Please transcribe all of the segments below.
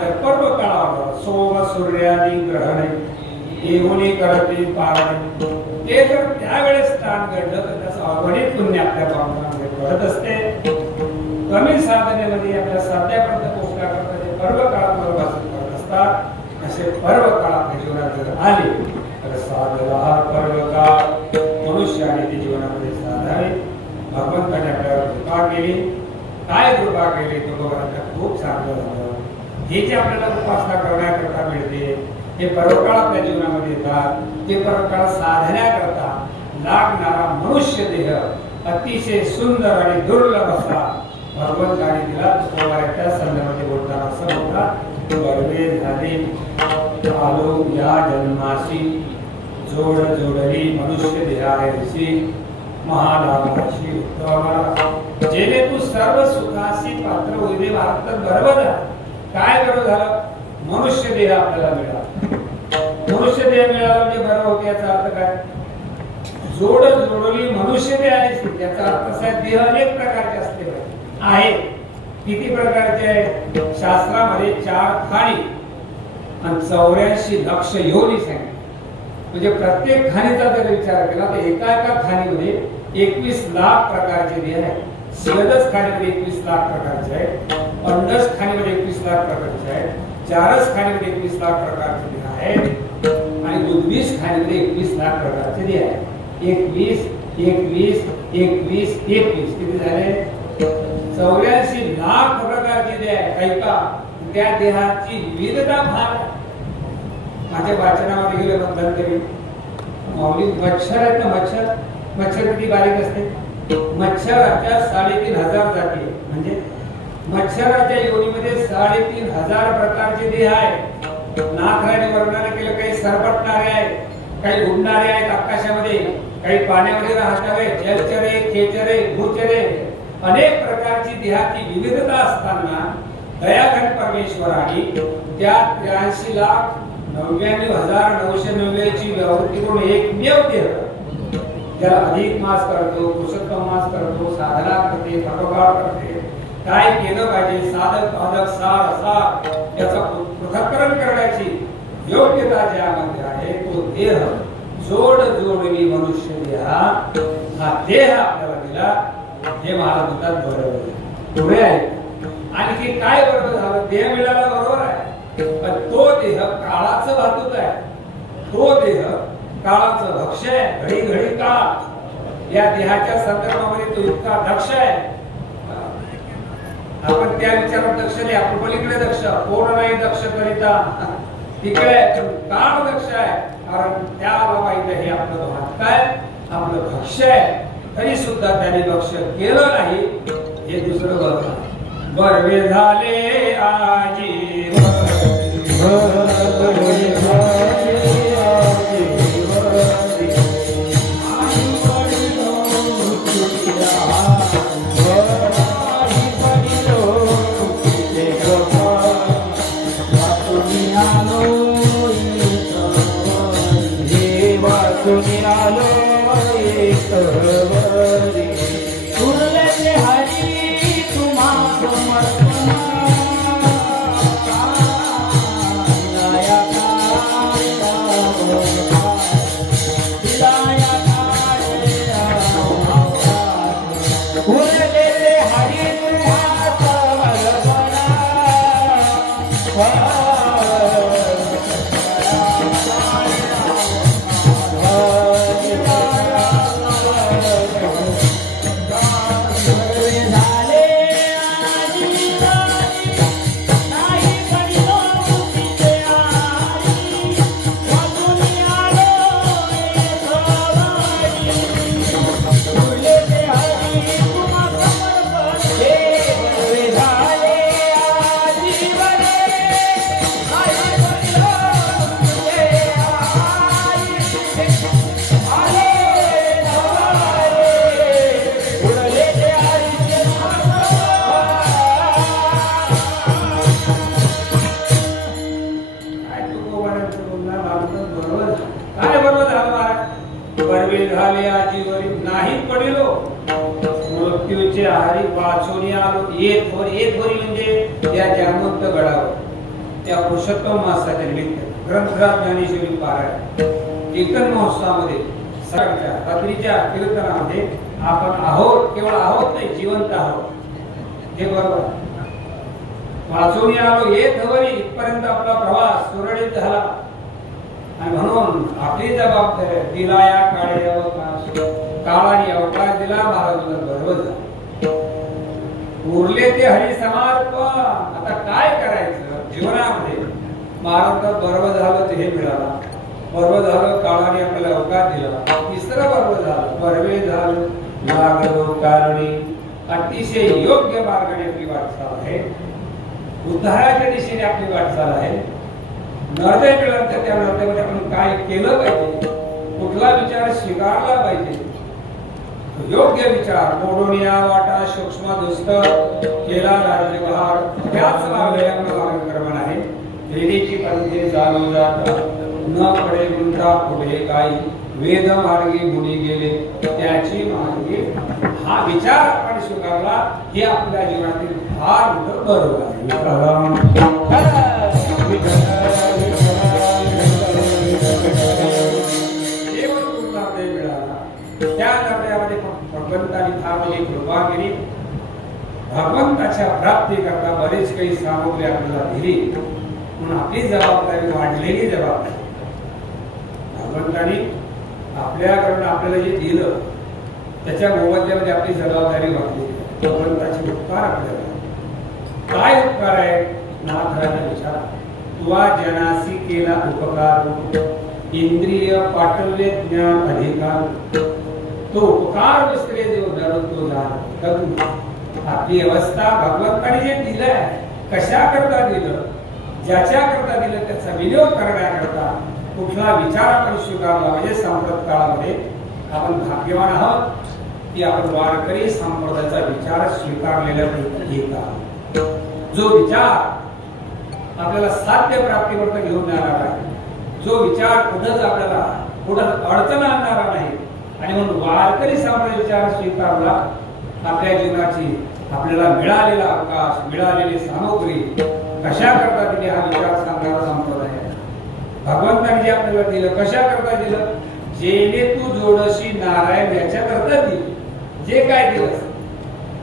तर पर्व काळावर सोम सूर्यादी ग्रहणे येऊनी करते पारणे ते जर त्यावेळेस स्थान घडलं तर त्याचं अगणित पुण्य आपल्या पावनामध्ये पडत असते. कमी साधनेमध्ये आपल्या साध्यापर्यंत पोहोचण्याकरता जे पर्व काळात भाषण करत असतात असे पर्व काळ आपल्या जीवनात जर आले तर साधला पर्व काळ मनुष्याने ते जीवनामध्ये साधावे. भगवंताने आपल्यावर कृपा केली. काय कृपा केली तो बघा खूप चांगलं झालं. हे जे आपल्याला उपासना करण्याकरता मिळते हे पर्वकाळ आपल्या जीवनामध्ये येतात. ते पर्वकाळ साधण्याकरता लागणारा मनुष्य देह अतिशय सुंदर आणि दुर्लभ असा भगवंताने दिला. त्या संदर्भामध्ये बोलताना असं म्हणतात गर्वे झाले आलो या जन्माशी जोड जोडली मनुष्य देहाशी महालाभाशी उत्तम जेणे तू सर्व सुखाशी पात्र होईले वाटत बरोबर काय बरोबर झालं. मनुष्य देह आपल्याला मिळाला. मनुष्य देह मिळाला म्हणजे बरं होते याचा अर्थ काय. जोड जोडली मनुष्य देह आहे याचा अर्थ असा देह अनेक प्रकारचे असते आहे. किती प्रकारचे आहे. शास्त्रामध्ये 4 खाणी आणि 84 लक्ष योनी सांगितले. म्हणजे प्रत्येक खाणीचा जर विचार केला तर एका एका खाणीमध्ये 21 लाख प्रकारचे देह आहेत. स्वेदस खाणीमध्ये 21 लाख प्रकारचे आहेत. अंडस खाणीमध्ये 21 लाख प्रकारचे आहेत. चारस खाणीमध्ये 21 लाख प्रकारचे देह आहेत आणि दुधवीस खाणीमध्ये 21 लाख प्रकारचे देह आहेत. 21 21 21 21 किती झाले. 84 लाख प्रकारचे देह आहेत. ऐका त्या देहाची विविधता फार. माझ्या वाचनामध्ये गेले मध्यंतरी माऊली मच्छर आहेत ना. मच्छर किती बारीक असते. मच्छराच्या 3500 जाती म्हणजे मच्छराच्या योनीमध्ये 3500 प्रकारचे देह आहेत. नाथराने वर्णन केलं. काही सरपटणारे आहेत, काही उडणारे आहेत आकाशामध्ये, काही पाण्यामध्ये राहणारे, जलचरे, खेचरे, भूचरे, अनेक प्रकारची देहाची विविधता असताना दयाघन परमेश्वराने त्या 83,99,999 ची व्यावृत्ती करून एकमेव देह त्याला अधिक मास करतो, पुरुषोत्तम मास करतो, साधना करते, तपकाळ करते. काय केलं पाहिजे साधक बाधक सार असा याचा पृथक्करण करण्याची योग्यता ज्यामध्ये आहे तो देह जोड जोडली मनुष्य देह हा देह आपल्याला दिला. हे महाराज म्हणतात बरोबर पुढे आहे. आणखी काय बरोबर झालं. देह मिळाला बरोबर आहे पण तो देह काळाचं वाहतूक आहे. तो देह काळाचं भक्ष आहे. घडी घडी काळ या देहाच्या संदर्भामध्ये तो इतका दक्ष आहे. आपण त्या विचारात दक्ष नाही. आपण पलीकडे दक्ष कोण नाही दक्ष करिता तिकडे काळ दक्ष आहे. कारण त्याला माहिती हे आपलं वाहतूक आहे, आपलं भक्ष आहे. तरी सुद्धा त्यांनी भक्ष केलं नाही हे दुसरं बरोबर. बरवे झाले आजीवन नाही पडिलो मृत्यूचे आहारी वाचून आलो. एक होरी म्हणजे या जामवंत गडावर त्या पुरुषोत्तम मासाच्या निमित्त ग्रंथराज ज्ञानेश्वरी पारायण कीर्तन महोत्सवामध्ये सकाळच्या रात्रीच्या कीर्तनामध्ये आपण आहोत, केवळ आहोत नाही, जिवंत आहोत हे बरोबर. वाचून आलो येत हवरी इथपर्यंत आपला प्रवास सुरळीत झाला आणि म्हणून आपली जबाबदारी दिला या काळी अवकाश, काळाने अवकाश दिला, महाराजांना बरोबर झाला. उरले ते हरी समर्पण. आता काय करायचं जीवनामध्ये? महाराज बरोबर झालं ते हे मिळाला, बरोबर झालं काळाने आपल्याला अवकाश दिला. तिसरं बरोबर झालं, बरवे झालं लागलो कारणी. अतिशय योग्य मार्गाने आपली वाटचाल आहे, उद्धाराच्या दिशेने आपली वाटचाल आहे. नर्दय मिळालं तर त्या नर्दयामध्ये आपण काय केलं पाहिजे, कुठला विचार स्वीकारला पाहिजे. योग्य विचार मोडून या वाटा सूक्ष्म दुष्ट केला राज्यभार, त्याच मार्गक्रमण आहे. वेदीची पंथे चालू जात न पडे गुंता पुढे काही, वेद मार्गी मुनी गेले त्याची मार्गी. हा विचार आपण स्वीकारला हे आपल्या जीवनातील फार मोठं बरोबर आहे. त्या निर्णयामध्ये भगवंतानी फार मोठी कृपा केली. भगवंताच्या प्राप्ती करता बरेच काही सामग्री आपल्याला दिली, म्हणून आपली जबाबदारी वाढलेली जबाबदारी. भगवंतानी आपल्याकडून आपल्याला जे दिलं त्याच्या मोबदल्यामध्ये आपली जबाबदारी वाढली. भगवंताचे उपकार आपल्याला काय उपकार आहे? नाथराजा विचार तुवा जनासी केला उपकार, इंद्रिय पाठवले ज्ञान अधिकार. तो उपकार विसरे जो नरतो जाण. आपली अवस्था भगवंताने जे दिलंय कशा करता दिलं, ज्याच्या करता दिलं त्याचा विनियोग करण्याकरता कुठला विचार आपण स्वीकारला म्हणजे सांप्रत काळामध्ये आपण भाग्यवान आहोत की आपण वारकरी संप्रदायाचा विचार स्वीकारलेला नाही. जो विचार आपल्याला साध्य प्राप्तीवर घेऊन जाणार आहे, जो विचार कुठंच आपल्याला कुठं अडचण आणणारा नाही, आणि म्हणून वारकरी संप्रदाय विचार स्वीकारला. आपल्या जीवनाची आपल्याला मिळालेला अवकाश, मिळालेली सामग्री कशा करता दिली हा विचार सांगणारा संप्रदाय आहे. भगवंताने जे आपल्याला दिलं कशा करता दिलं? जेने तू जोडशी नारायण याच्या करता दिली. जे काय दिलं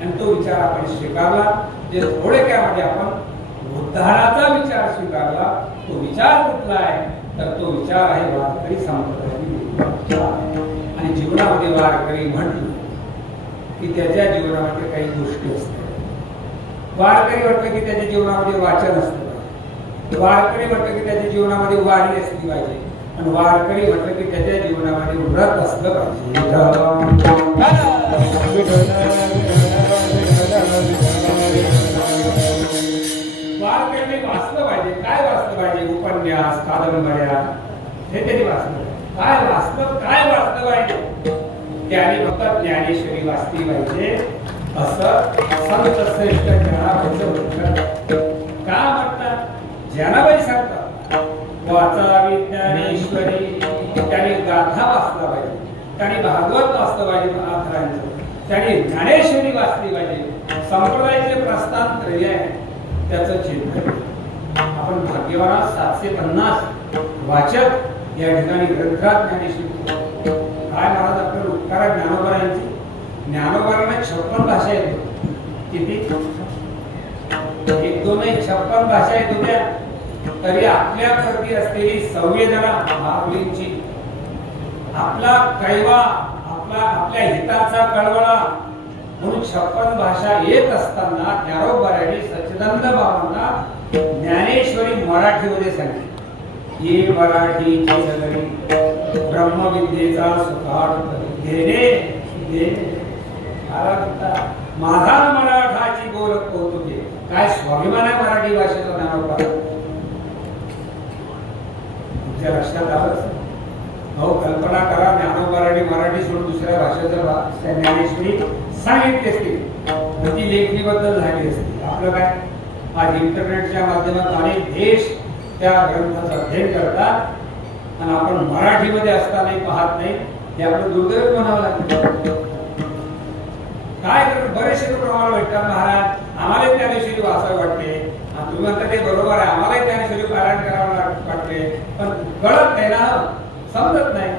आणि तो विचार आपण स्वीकारला. जे थोडक्यामध्ये आपण उद्धाराचा विचार स्वीकारला. तो विचार कुठला आहे तर तो विचार आहे वारकरी संप्रदायाचा. आणि जीवनामध्ये वारकरी म्हटलं की त्याच्या जीवनामध्ये काही गोष्टी असतात. वारकरी म्हटलं की त्याच्या जीवनामध्ये वाचन असतं, वारकरी म्हटलं की त्याच्या जीवनामध्ये वारी असली पाहिजे, आणि वारकरी म्हटलं की त्याच्या जीवनामध्ये व्रत असलं पाहिजे. वारकरी वाचलं पाहिजे. काय वाचलं पाहिजे? उपन्यास, कादंबऱ्या हे त्यांनी वाचलं. काय वाचलं, काय वाचलं पाहिजे? त्याने फक्त ज्ञानेश्वरी वाचली पाहिजे असं संत श्रेष्ठ का म्हणतात? जनाबाई सांगतात वाचावी ज्ञानेश्वरी. त्याने गाथा वाचला पाहिजे, त्याने भागवत वाचलं पाहिजे, नाथराजांचं त्याने ज्ञानेश्वरी वाचली पाहिजे. संप्रदायाचे प्रस्थान त्रय आहे त्याचं चिन्ह. आपण भाग्यवान 750 वाचक या ठिकाणी ग्रंथराज ज्ञानेश्वरी. काय महाराज आपल्याला उपकार ज्ञानोबा यांची. ज्ञानोबांना 56 भाषा येत. किती? 1 2 नाही 56 भाषा येत होत्या. तरी आपल्या प्रती असलेली संवेदना माऊलींची, आपला कैवा, आपल्या हिताचा कळवळा म्हणून 56 भाषा येत असताना ज्ञानोबांनी सच्चिदानंद बाबांना ज्ञानेश्वरी मराठीमध्ये सांगितली. ये मराठीची नगरी ब्रह्मविद्येचा सुखाड घेणे माझा मराठाची बोल कौतुके. काय स्वाभिमान आहे मराठी भाषेचा ज्ञानोबा. तुमच्या लक्षात आलं? हो, कल्पना करा ज्ञानोबांनी मराठी सोडून दुसऱ्या भाषेचं ज्ञानेश्वरी सांगितली असती, ती लेखणीबद्दल झाली असती. आपलं काय आज इंटरनेटच्या माध्यमात अनेक देश त्या ग्रंथाचं अध्ययन करतात आणि आपण मराठीमध्ये असतानाही पाहत नाही. हे आपलं दुर्दैव म्हणावं लागतं. काय करत बरेचसे लोक आम्हाला भेटतात, महाराज आम्हाला ज्ञानेश्वरी वाचावी वाटते, तुम्ही म्हणता ते बरोबर आहे, आम्हालाही ज्ञानेश्वरी पारायण करावं वाटते, पण कळत नाही ना, समजत नाही.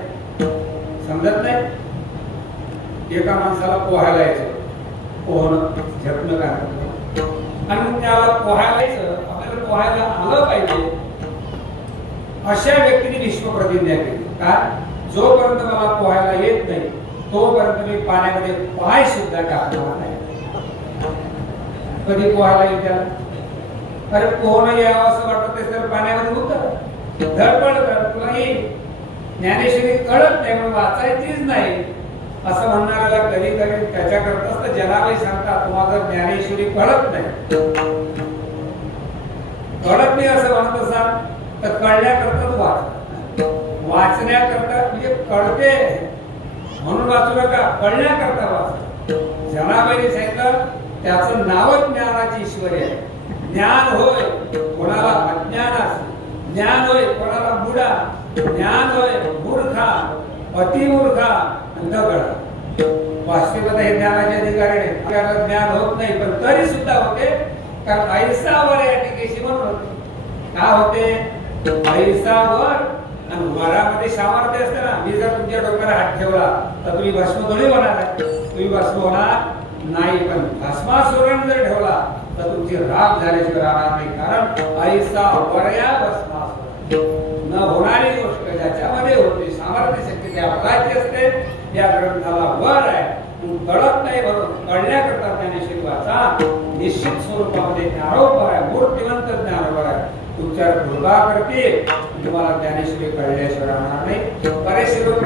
समजत नाही. एका माणसाला पोहायला यायचं, पोहणं झटणं काय आणि मग त्याला पोहायला यायचं, आपल्याला पोहायला आलं पाहिजे. अशा व्यक्तीने विश्वप्रतिज्ञा केली, काय जोपर्यंत मला पोहायला येत नाही तोपर्यंत मी पाण्यामध्ये पाय सुद्धा टाकणार नाही. कधी पोहायला येईल त्याला? अरे पोहणं यावं असं वाटत असेल तर पाण्यामध्ये उतर, धडपड कर, तुला येईल. ज्ञानेश्वरी कळत नाही म्हणून वाचायचीच नाही असं म्हणणाऱ्याला कधी कधी त्याच्याकरताच तर जनाबाई सांगतात, तुम्हाला जर ज्ञानेश्वरी कळत नाही असं म्हणत असाल तर कळण्याकरताच वाच. वाचण्याकरता म्हणजे कळते म्हणून वाचू नका, कळण्याकरता वाच. जनाबाईने सांगितलं त्याचं नावच ज्ञानाची ईश्वरी आहे. ज्ञान होय कोणाला अज्ञान असेल, ज्ञान होय कोणाला बुडा, ज्ञान होय मूर्खा, अतिमूर्खा, अंधगडा. वास्तविकता हे ज्ञानाचे अधिकारी नाही. आपल्याला ज्ञान होत नाही पण तरी सुद्धा होते, कारण ऐसावर या टिकेशी म्हणून होते. का होते? ऐसावर आणि वरामध्ये सामर्थ्य असते ना. मी जर तुमच्या डोक्याला हात ठेवला तर तुम्ही भस्म थोडी होणार, तुम्ही भस्म होणार नाही. पण भस्मासुराने जर ठेवला तर तुमची राग झाल्याशिवाय राहणार नाही. कारण ऐसा वरया भस्मासुर न होणारी गोष्ट ज्याच्यामध्ये होते, सामर्थ्य शक्ती त्या फळाची असते. या ग्रंथाला वर आहे कळत नाही, म्हणून कळण्याकरता ज्ञानेश्वरी वाचा. निश्चित स्वरूपामध्ये ज्ञानोपर आहे, मूर्तिवंत ज्ञानोपर आहे. तुमच्यावर कृपा करते, तुम्हाला ज्ञानेश्वरी कळल्याशिवाय राहणार नाही. बरेचसे लोक